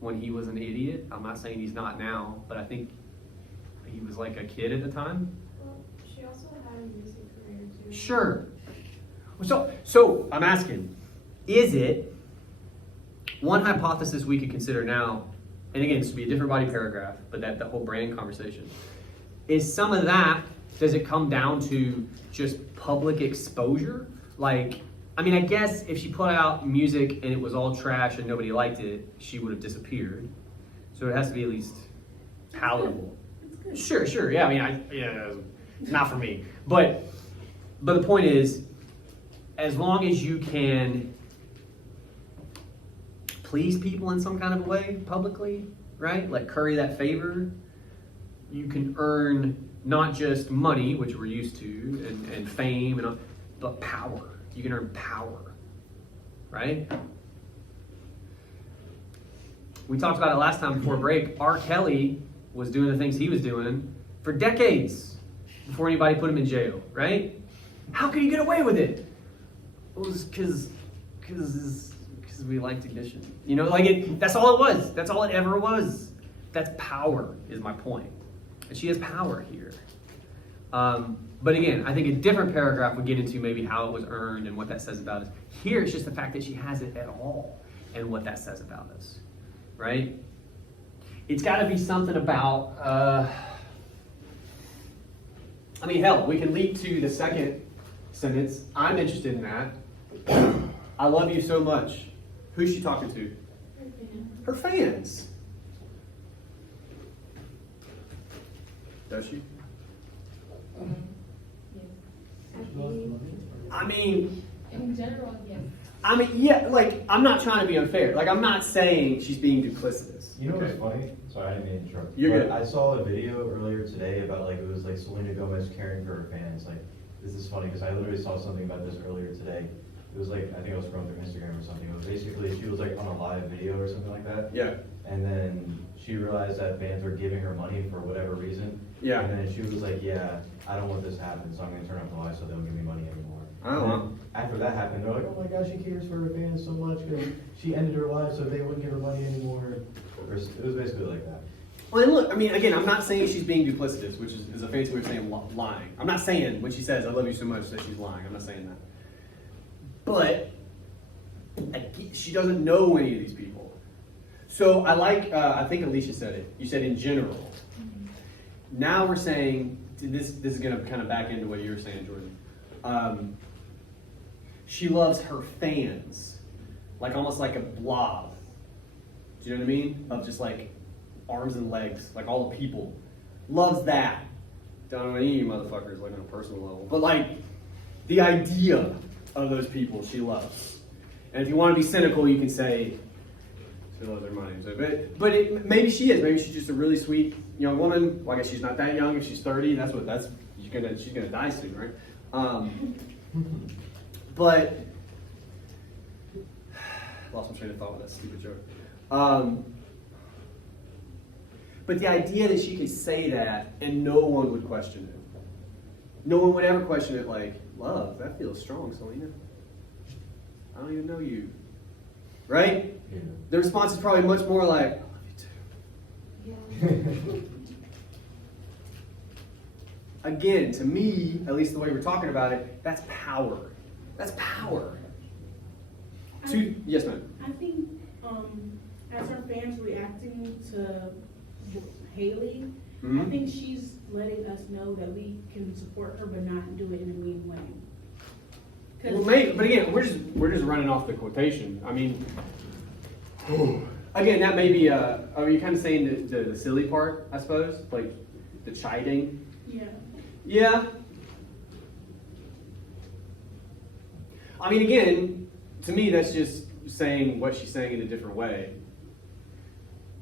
when he was an idiot. I'm not saying he's not now, but I think he was like a kid at the time. Well, she also had a music career too. Sure. So I'm asking, is it one hypothesis we could consider now, and again, this would be a different body paragraph, but that whole brand conversation, is some of that, does it come down to just public exposure? Like, I mean, I guess if she put out music and it was all trash and nobody liked it, she would have disappeared. So it has to be at least palatable. Sure, yeah, I mean, yeah, not for me. But the point is, as long as you can please people in some kind of a way publicly, right? Like curry that favor, you can earn not just money, which we're used to, and fame, but power. You can earn power, right? We talked about it last time before break. R. Kelly was doing the things he was doing for decades before anybody put him in jail, right? How could he get away with it? It was because we liked ignition. You know, like that's all it was. That's all it ever was. That's power, is my point. And she has power here. But again, I think a different paragraph would get into maybe how it was earned and what that says about us. Here, it's just the fact that she has it at all and what that says about us, right? It's got to be something about, I mean, hell, we can leap to the second sentence. I'm interested in that. I love you so much. Who's she talking to? Her fans. Does she? I mean, In general, yes. yeah, like, I'm not trying to be unfair. Like, I'm not saying she's being duplicitous. You know okay? what's funny? Sorry, I didn't mean to interrupt. You're But good. I saw a video earlier today about like, it was like Selena Gomez caring for her fans. Like, this is funny because I literally saw something about this earlier today. It was like, I think I was scrolling through Instagram or something. It was basically, she was like on a live video or something like that. Yeah. And then she realized that fans were giving her money for whatever reason. Yeah. And then she was like, yeah, I don't want this to happen, so I'm gonna turn off the live so they don't give me money anymore. Oh, And wow. then after that happened, they're like, oh my gosh, she cares for her fans so much because she ended her live so they wouldn't give her money anymore. Or it was basically like that. Well, and look, I mean, again, I'm not saying she's being duplicitous, which is a fancy way of saying lying. I'm not saying when she says, I love you so much, that she's lying. I'm not saying that. but she doesn't know any of these people. So I like, I think Alicia said it. You said in general. Now we're saying, this is going to kind of back into what you were saying, Jordan. She loves her fans, like almost like a blob. Do you know what I mean? Of just like arms and legs, like all the people. Loves that. Don't know any of you motherfuckers like on a personal level, but like the idea of those people she loves. And if you want to be cynical, you can say she loves her money. But maybe she is. Maybe she's just a really sweet young woman. Well, I guess she's not that young. If she's 30, she's gonna die soon, right? But lost my train of thought with that stupid joke. But the idea that she could say that and no one would question it. No one would ever question it like, love, that feels strong, Selena. I don't even know you. Right? Yeah. The response is probably much more like, I love you too. Yeah. Again, to me, at least the way we're talking about it, that's power. That's power. Yes, ma'am. I think as her fans reacting to Haley, I think she's letting us know that we can support her but not do it in a mean way. Well, maybe, but again, we're just running off the quotation. I mean, again, that may be. Are you kind of saying the silly part? I suppose, like the chiding. Yeah. Yeah. I mean, again, to me, that's just saying what she's saying in a different way.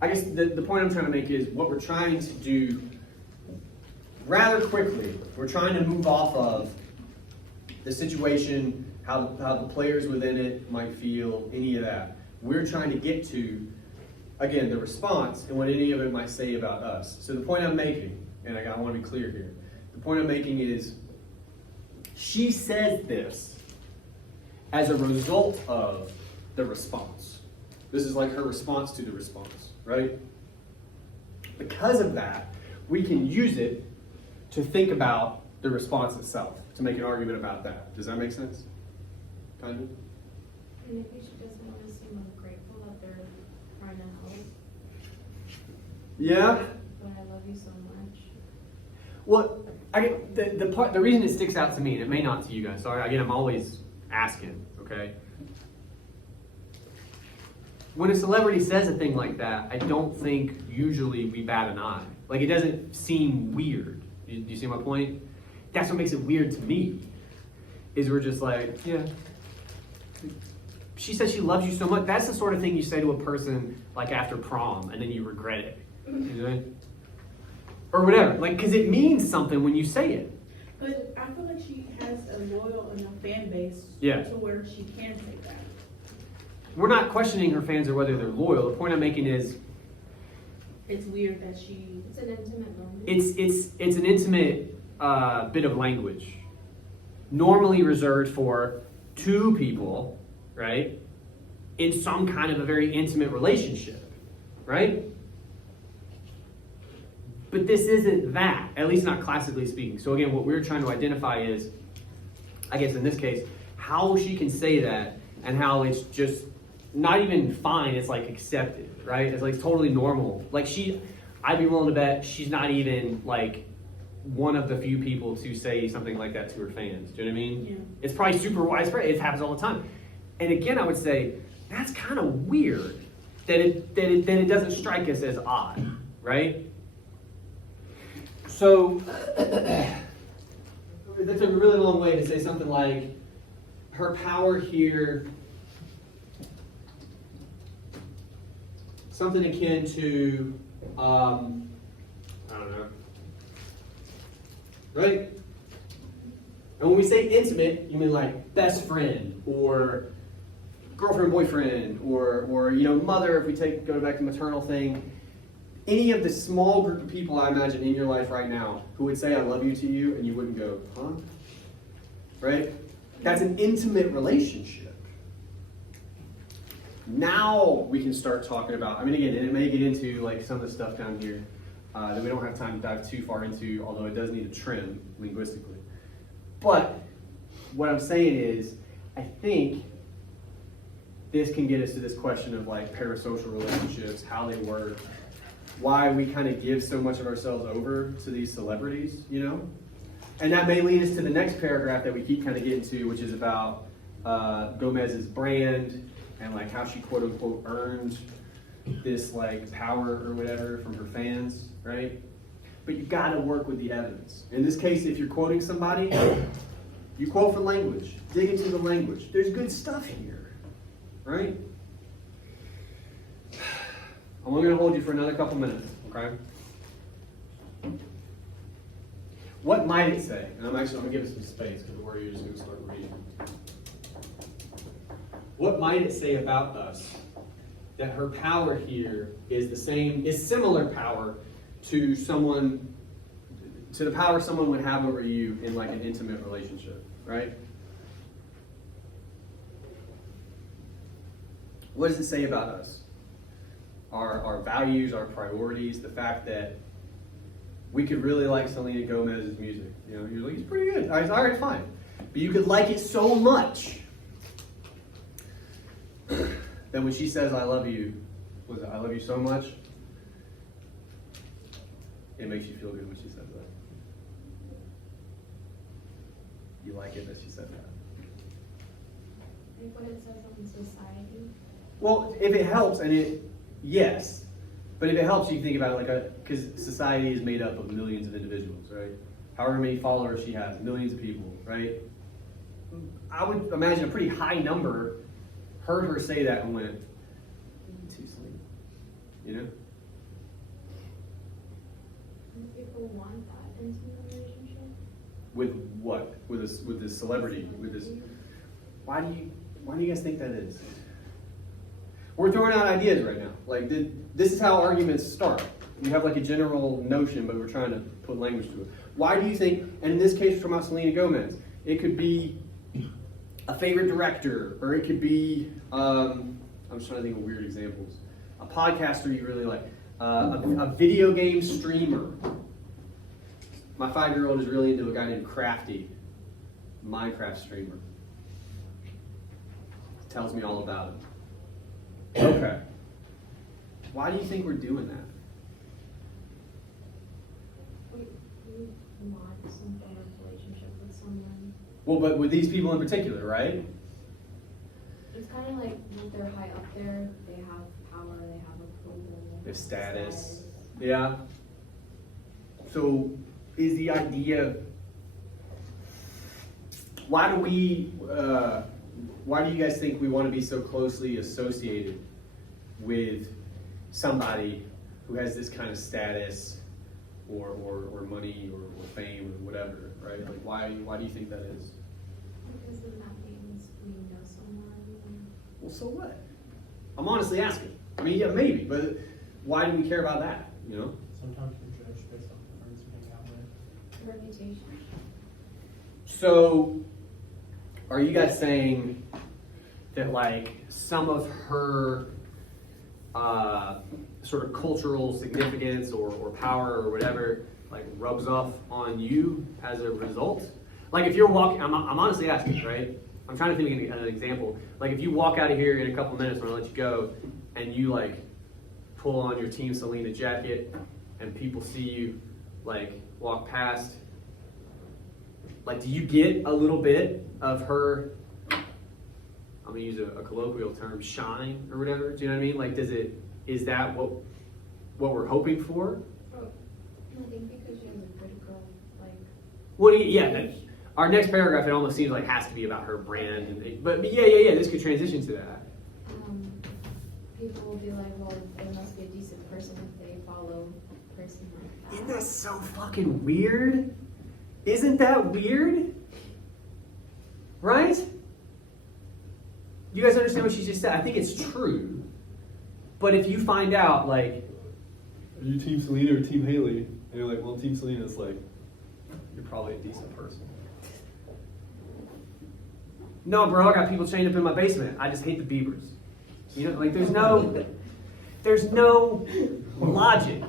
I guess the point I'm trying to make is what we're trying to do rather quickly. We're trying to move off of the situation, how the players within it might feel, any of that. We're trying to get to, again, the response and what any of it might say about us. So the point I'm making, and I want to be clear here, the point I'm making is she says this as a result of the response. This is like her response to the response, right? Because of that, we can use it to think about the response itself, to make an argument about that. Does that make sense? Kind of? And maybe she doesn't want to seem ungrateful that they're trying to help, Yeah. but I love you so much. Well, the reason it sticks out to me, and it may not to you guys, sorry, again, I'm always asking, okay? When a celebrity says a thing like that, I don't think usually we bat an eye. Like, it doesn't seem weird. Do you see my point? That's what makes it weird to me, is we're just like, yeah. She says she loves you so much. That's the sort of thing you say to a person, like, after prom, and then you regret it. You know? Or whatever. Like, because it means something when you say it. But I feel like she has a loyal enough fan base Yeah. to where she can say that. We're not questioning her fans or whether they're loyal. The point I'm making is It's weird that she. It's an intimate moment. it's an intimate bit of language, normally reserved for two people, right? In some kind of a very intimate relationship, right? But this isn't that, at least not classically speaking. So again, what we're trying to identify is, I guess in this case, how she can say that and how it's just not even fine, it's like accepted, right? It's like totally normal. Like I'd be willing to bet she's not even like one of the few people to say something like that to her fans. Do you know what I mean? Yeah. It's probably super widespread. It happens all the time. And again, I would say that's kind of weird that it doesn't strike us as odd, right? So that's a really long way to say something like her power here, something akin to, I don't know, right? And when we say intimate, you mean like best friend or girlfriend, boyfriend, or you know, mother. If we go back to maternal thing, any of the small group of people I imagine in your life right now who would say I love you to you, and you wouldn't go, huh? Right? That's an intimate relationship. Now we can start talking about, I mean, again, and it may get into like some of the stuff down here that we don't have time to dive too far into, although it does need a trim linguistically. But what I'm saying is, I think this can get us to this question of like parasocial relationships, how they work, why we kind of give so much of ourselves over to these celebrities, you know? And that may lead us to the next paragraph that we keep kind of getting to, which is about Gomez's brand and like how she quote unquote earned this like power or whatever from her fans, right? But you gotta work with the evidence. In this case, if you're quoting somebody, you quote from language, dig into the language. There's good stuff here, right? I'm only gonna hold you for another couple minutes, okay? What might it say? And I'm gonna give it some space because before you're just gonna start reading. What might it say about us that her power here is similar power to the power someone would have over you in like an intimate relationship, right? What does it say about us? Our values, our priorities, the fact that we could really like Selena Gomez's music. You know, you're like, it's pretty good. All right, fine. But you could like it so much that when she says, I love you, I love you so much, it makes you feel good when she says that. You like it that she said that. Like what it says on society. Well, if it helps, yes. But if it helps, you can think about it because society is made up of millions of individuals, right? However many followers she has, millions of people, right? I would imagine a pretty high number heard her say that and went, too sweet, you know? And people want that intimate relationship. With what? With this celebrity? With this? Why do you guys think that is? We're throwing out ideas right now. Like this is how arguments start. You have like a general notion, but we're trying to put language to it. Why do you think? And in this case, we're talking about Selena Gomez. It could be a favorite director, or it could be I'm just trying to think of weird examples. A podcaster you really like, a video game streamer. My 5-year-old is really into a guy named Crafty, Minecraft streamer. Tells me all about him. Okay. Why do you think we're doing that? We want some sort of relationship with someone. Well, but with these people in particular, right? It's kind of like they're high up there, they have power, they have approval. They have status. Yeah. So is the idea, why do you guys think we want to be so closely associated with somebody who has this kind of status or money or fame or whatever, right? Like why do you think that is? Because then that means we know someone. Well, so what? I'm honestly asking. I mean, yeah, maybe, but why do we care about that, you know? Sometimes you're judged based on the friends you hang out with. Reputation. So, are you guys saying that like some of her sort of cultural significance or power or whatever like rubs off on you as a result? Like if you're walking, I'm honestly asking, right? I'm trying to think of an example. Like if you walk out of here in a couple minutes when I let you go, and you like pull on your Team Selena jacket, and people see you like walk past. Like, do you get a little bit of her, I'm gonna use a colloquial term, shine or whatever? Do you know what I mean? Like, is that what we're hoping for? Oh, I think because she has a good girl, like. Well, yeah. Our next paragraph, it almost seems like has to be about her brand, but yeah. This could transition to that. People will be like, well, they must be a decent person if they follow a person like that. Isn't that so fucking weird? Isn't that weird? Right? You guys understand what she just said? I think it's true. But if you find out, like, are you Team Selena or Team Haley? And you're like, well, Team Selena's like, you're probably a decent person. No, bro, I got people chained up in my basement. I just hate the Biebers. You know, like, there's no logic.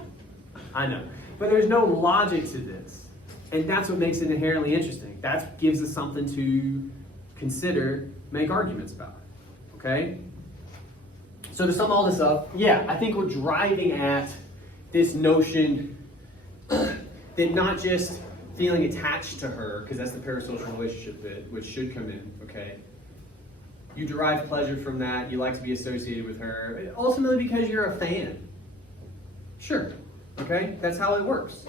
I know. But there's no logic to this. And that's what makes it inherently interesting. That gives us something to consider make arguments about it, okay? So to sum all this up, yeah, I think we're driving at this notion that not just feeling attached to her, because that's the parasocial relationship bit, which should come in, okay? You derive pleasure from that, you like to be associated with her, ultimately because you're a fan. Sure, okay? That's how it works.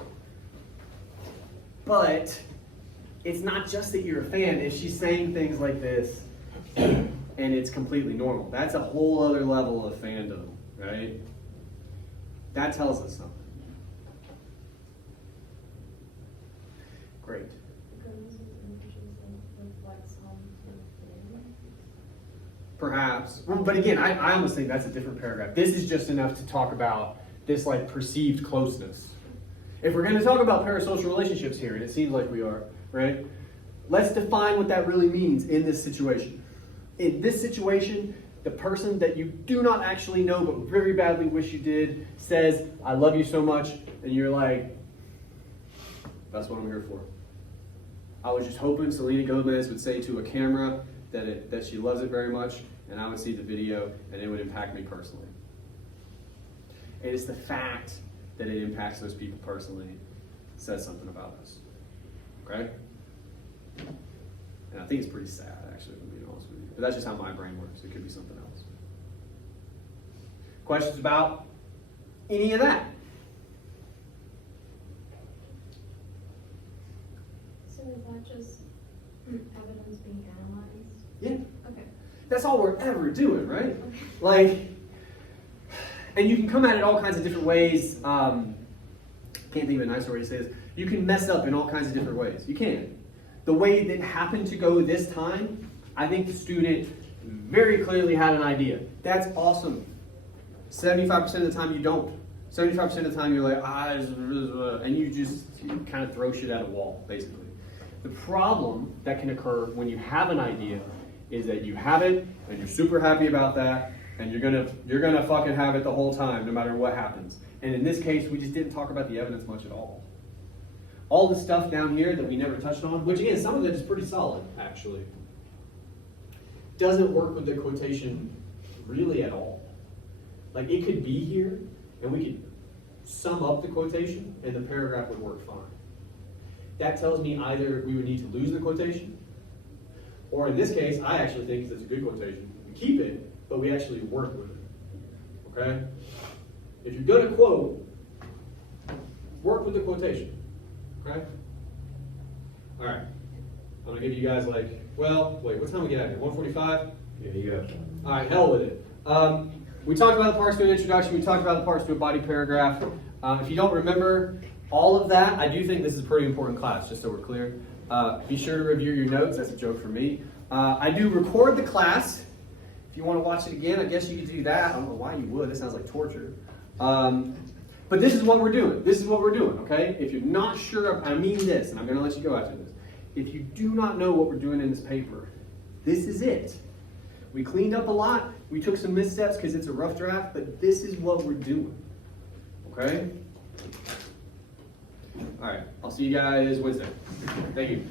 But it's not just that you're a fan. If she's saying things like this and it's completely normal, that's a whole other level of fandom, right? That tells us something. Great. Perhaps. Well, but again, I almost think that's a different paragraph. This is just enough to talk about this like perceived closeness. If we're going to talk about parasocial relationships here, and it seems like we are, right? Let's define what that really means in this situation. In this situation, the person that you do not actually know but very badly wish you did says, I love you so much, and you're like, that's what I'm here for. I was just hoping Selena Gomez would say to a camera that she loves it very much, and I would see the video, and it would impact me personally. And it's the fact that it impacts those people personally says something about us. Okay? And I think it's pretty sad, actually, if I'm being honest with you. But that's just how my brain works. It could be something else. Questions about any of that? So is that just evidence being analyzed? Yeah. Okay. That's all we're ever doing, right? Like, and you can come at it all kinds of different ways. Can't think of a nicer way to say this. You can mess up in all kinds of different ways. You can. The way that happened to go this time, I think the student very clearly had an idea. That's awesome. 75% of the time you don't. 75% of the time you're like, and you kind of throw shit at a wall, basically. The problem that can occur when you have an idea is that you have it, and you're super happy about that, and you're gonna fucking have it the whole time, no matter what happens. And in this case, we just didn't talk about the evidence much at all. All the stuff down here that we never touched on, which again, some of it is pretty solid, actually, doesn't work with the quotation really at all. Like, it could be here, and we could sum up the quotation, and the paragraph would work fine. That tells me either we would need to lose the quotation, or in this case, I actually think it's a good quotation. We keep it, but we actually work with it. Okay? If you're going to quote, work with the quotation. Okay? All right. I'm going to give you guys like, well, wait, what time we get out here? 1:45? Yeah, you have time. All right, hell with it. We talked about the parts to an introduction. We talked about the parts to a body paragraph. If you don't remember all of that, I do think this is a pretty important class, just so we're clear. Be sure to review your notes. That's a joke for me. I do record the class. If you want to watch it again, I guess you could do that. I don't know why you would. It sounds like torture. But this is what we're doing. This is what we're doing, okay? If you're not sure, I mean this, and I'm going to let you go after this. If you do not know what we're doing in this paper, this is it. We cleaned up a lot. We took some missteps because it's a rough draft, but this is what we're doing, okay? All right, I'll see you guys Wednesday. Thank you.